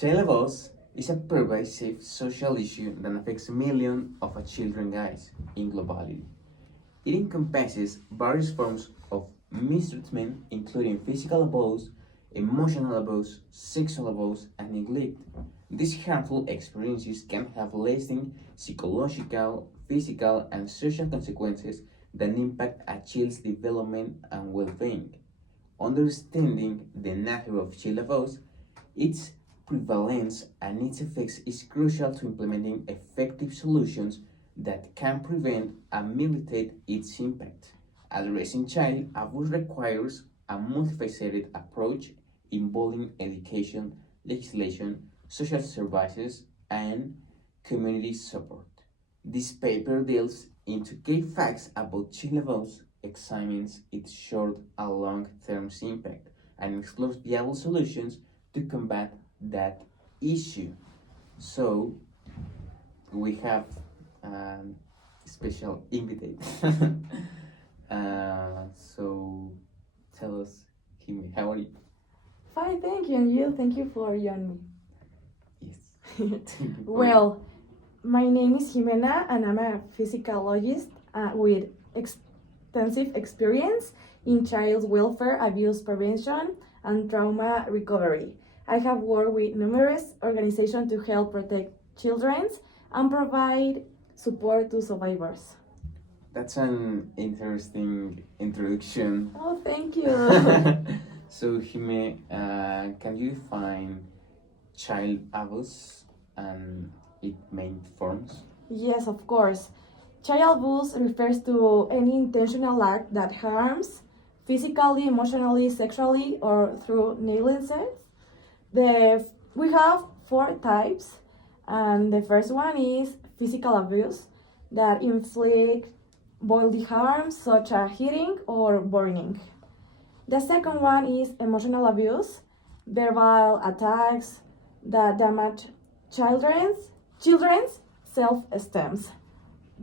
Child abuse is a pervasive social issue that affects millions of children guys in globality. It encompasses various forms of mistreatment, including physical abuse, emotional abuse, sexual abuse, and neglect. These harmful experiences can have lasting psychological, physical, and social consequences that impact a child's development and well being. Understanding the nature of child abuse, its prevalence, and its effects is crucial to implementing effective solutions that can prevent and mitigate its impact. Addressing child abuse requires a multifaceted approach involving education, legislation, social services, and community support. This paper delves into key facts about child abuse, examines its short and long term impact, and explores viable solutions to combat that issue. So, we have a special invitate. So, tell us, Kimi, how are you? Fine, thank you. And you, thank you for joining Yes. me. Thank you for- Well, my name is Jimena, and I'm a physiologist with extensive experience in child welfare, abuse prevention, and trauma recovery. I have worked with numerous organizations to help protect children and provide support to survivors. That's an interesting introduction. Oh, thank you. So, Hime, can you define child abuse and its main forms? Yes, of course. Child abuse refers to any intentional act that harms physically, emotionally, sexually, or through negligence. We have four types, and the first one is physical abuse that inflict bodily harm such as hitting or burning. The second one is emotional abuse, verbal attacks that damage children's self-esteem.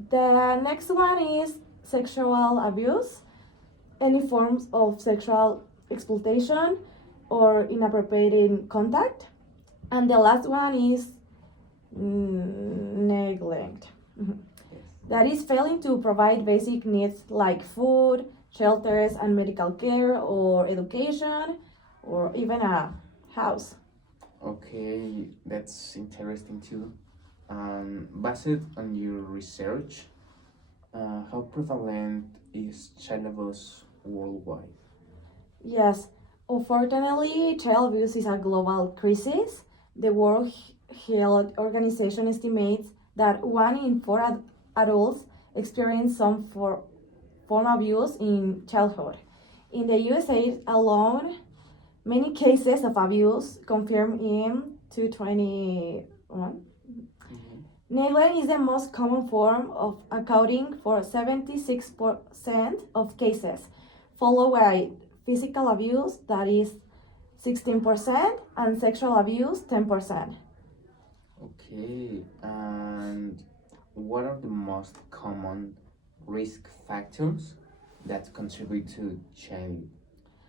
The next one is sexual abuse, any forms of sexual exploitation or inappropriate contact. And the last one is neglect. That is failing to provide basic needs like food, shelters, and medical care, or education, or even a house. Okay, that's interesting too. Based on your research, how prevalent is child abuse worldwide? Yes, unfortunately, child abuse is a global crisis. The World Health Organization estimates that 1 in 4 adults experience some form of abuse in childhood. In the USA alone, many cases of abuse confirmed in 2021. Neglect is the most common form of accounting for 76% of cases, followed by physical abuse, that is 16%, and sexual abuse, 10%. Okay, and what are the most common risk factors that contribute to child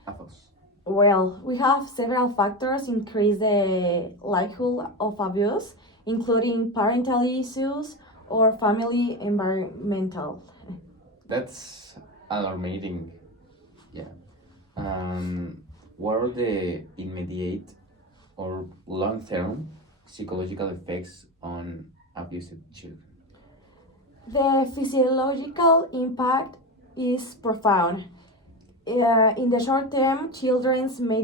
abuse? Well, we have several factors increase the likelihood of abuse, including parental issues or family environmental. That's alarming. Yeah. What are the immediate or long-term psychological effects on abused children? The physiological impact is profound. In the short term, children may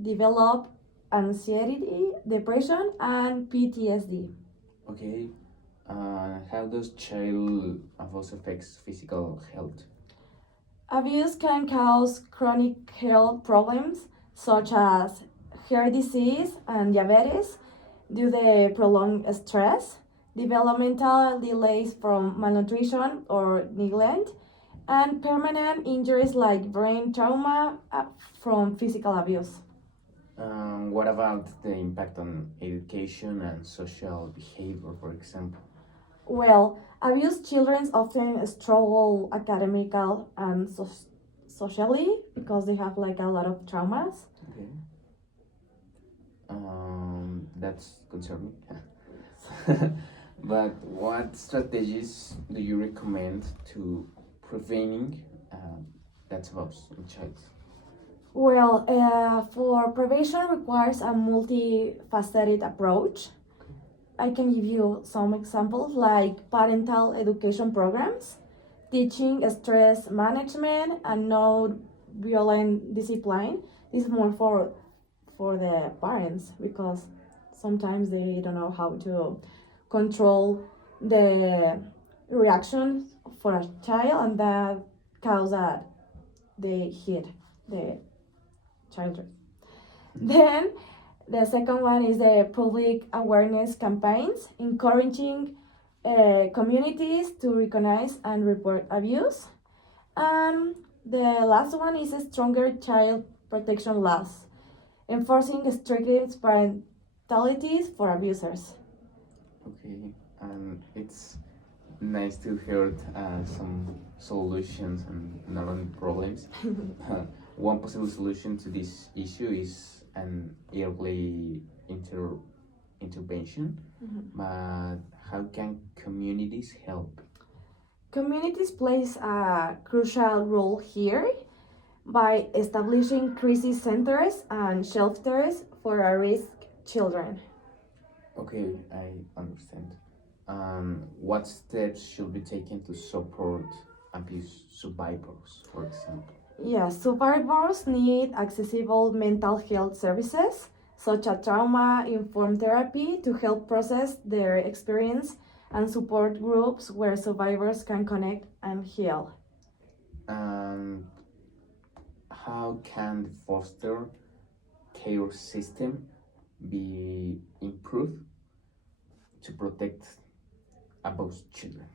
develop anxiety, depression, and PTSD. Okay. How does child abuse affects physical health? Abuse can cause chronic health problems such as heart disease and diabetes due to prolonged stress, developmental delays from malnutrition or neglect, and permanent injuries like brain trauma from physical abuse. What about the impact on education and social behavior, for example? Well, abused children often struggle academical and socially because they have like a lot of traumas. Okay. That's concerning. But what strategies do you recommend to preventing that abuse in child? Well, for prevention requires a multifaceted approach. I can give you some examples like parental education programs, teaching stress management and no violent discipline. This is more for the parents because sometimes they don't know how to control the reaction for a child and that cause that they hit the child. Then the second one is the public awareness campaigns, encouraging communities to recognize and report abuse. And the last one is a stronger child protection laws, enforcing stricter parentalities for abusers. Okay, and it's nice to hear some solutions and not only problems. One possible solution to this issue is an early intervention, but how can communities help? Communities plays a crucial role here by establishing crisis centers and shelters for at-risk children. Okay, I understand. What steps should be taken to support abuse survivors, for example? Yes, survivors need accessible mental health services such as trauma informed therapy to help process their experience and support groups where survivors can connect and heal. And how can the foster care system be improved to protect abused children?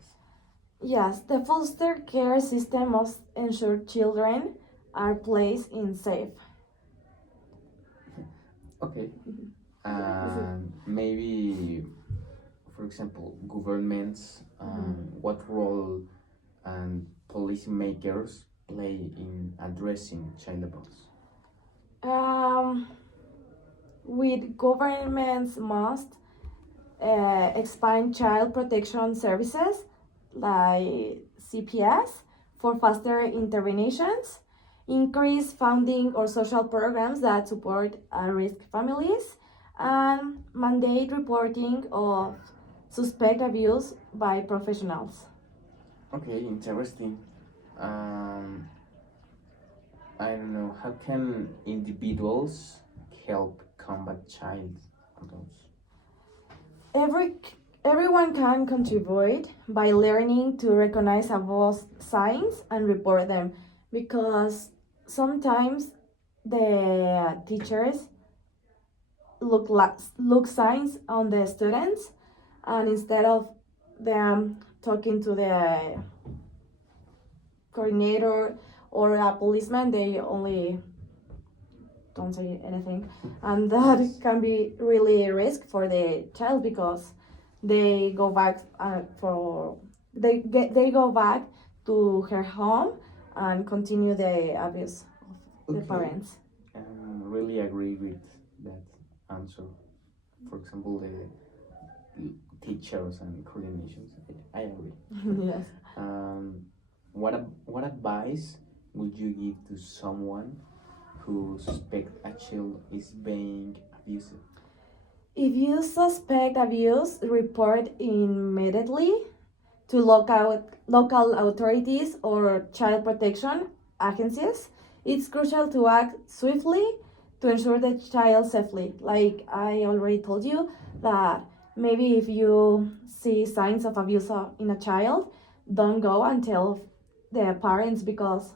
Yes, the foster care system must ensure children are placed in safe. Okay. And maybe, for example, governments, what role and policymakers play in addressing child abuse? Um, with governments must expand child protection services like CPS for faster interventions, increase funding or social programs that support at-risk families, and mandate reporting of suspect abuse by professionals. Okay, interesting. Um, I don't know, how can individuals help combat child abuse? Every Everyone can contribute by learning to recognize abuse signs and report them because sometimes the teachers look signs on the students and instead of them talking to the coordinator or a policeman they only don't say anything and that can be really a risk for the child because they go back they go back to her home and continue the abuse of the Okay. parents. Really agree with that answer. For example, the teachers and coordinations. I agree. Yes. What advice would you give to someone who suspect a child is being abused? If you suspect abuse, report immediately to local authorities or child protection agencies. It's crucial to act swiftly to ensure the child safely. Like I already told you, that maybe if you see signs of abuse in a child, don't go and tell the parents because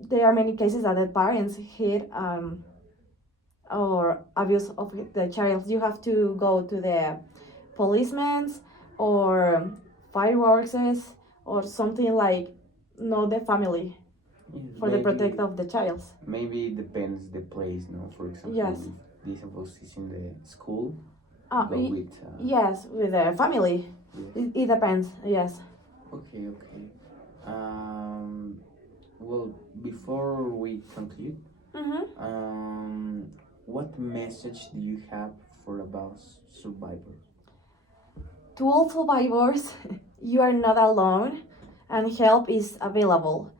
there are many cases that the parents hit or abuse of the child. You have to go to the policemen or fireworks or something like know the family for the protect of the child. Maybe it depends the place, no? For example, Yes. if this abuse is in the school, go Y- with. yes, with the family. Yes. It depends. Yes. Okay, okay. Well, before we conclude, Mm-hmm. what message do you have for abuse survivors? To all survivors, you are not alone and help is available.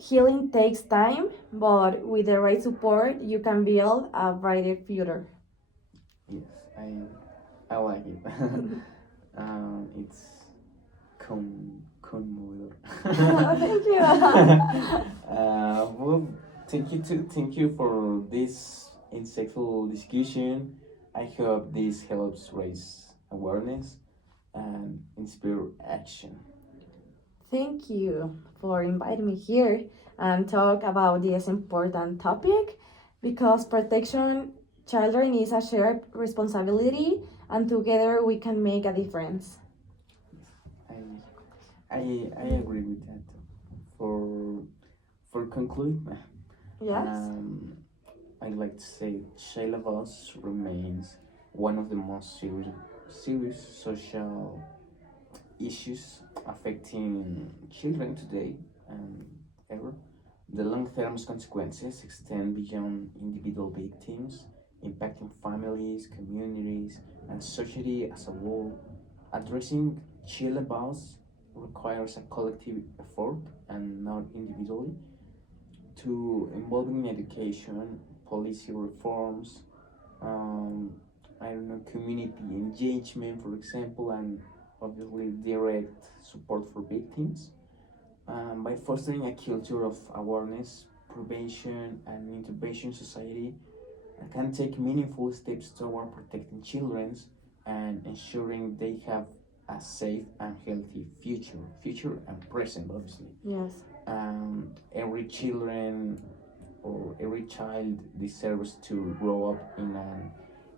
Healing takes time, but with the right support, you can build a brighter future. Yes, I like it. It's conmovedor. Thank you. Well, thank you too. Thank you for this insightful discussion. I hope this helps raise awareness and inspire action. Thank you for inviting me here and talk about this important topic because protection children is a shared responsibility and together we can make a difference. I I agree with that. For for conclude, Yes? I'd like to say child abuse remains one of the most serious social issues affecting children today and ever. The long-term consequences extend beyond individual victims, impacting families, communities, and society as a whole. Addressing child abuse requires a collective effort and not individually to involving education, policy reforms, um, I don't know, community engagement, for example, and obviously direct support for victims. By fostering a culture of awareness, prevention, and intervention, society can take meaningful steps toward protecting children and ensuring they have a safe and healthy future and present, obviously. Yes. Every children or every child deserves to grow up in an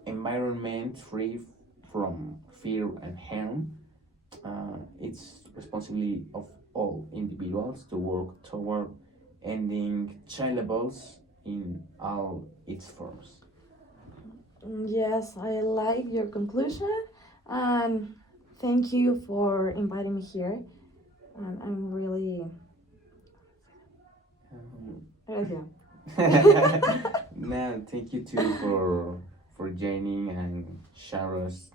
environment free from fear and harm. It's responsibility of all individuals to work toward ending child abuse in all its forms. Yes, I like your conclusion and thank you for inviting me here. And I'm really. Um, no, thank you too for joining and share us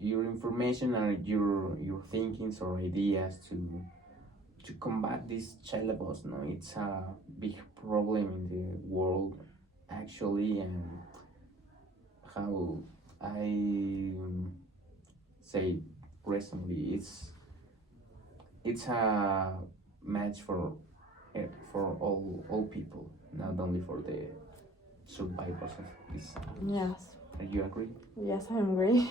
your information and your thinkings or ideas to combat this child abuse. No, it's a big problem in the world actually, and how I say recently, it's a match for all people, not only for the survivors of this. Yes. Are you agree? Yes, I agree.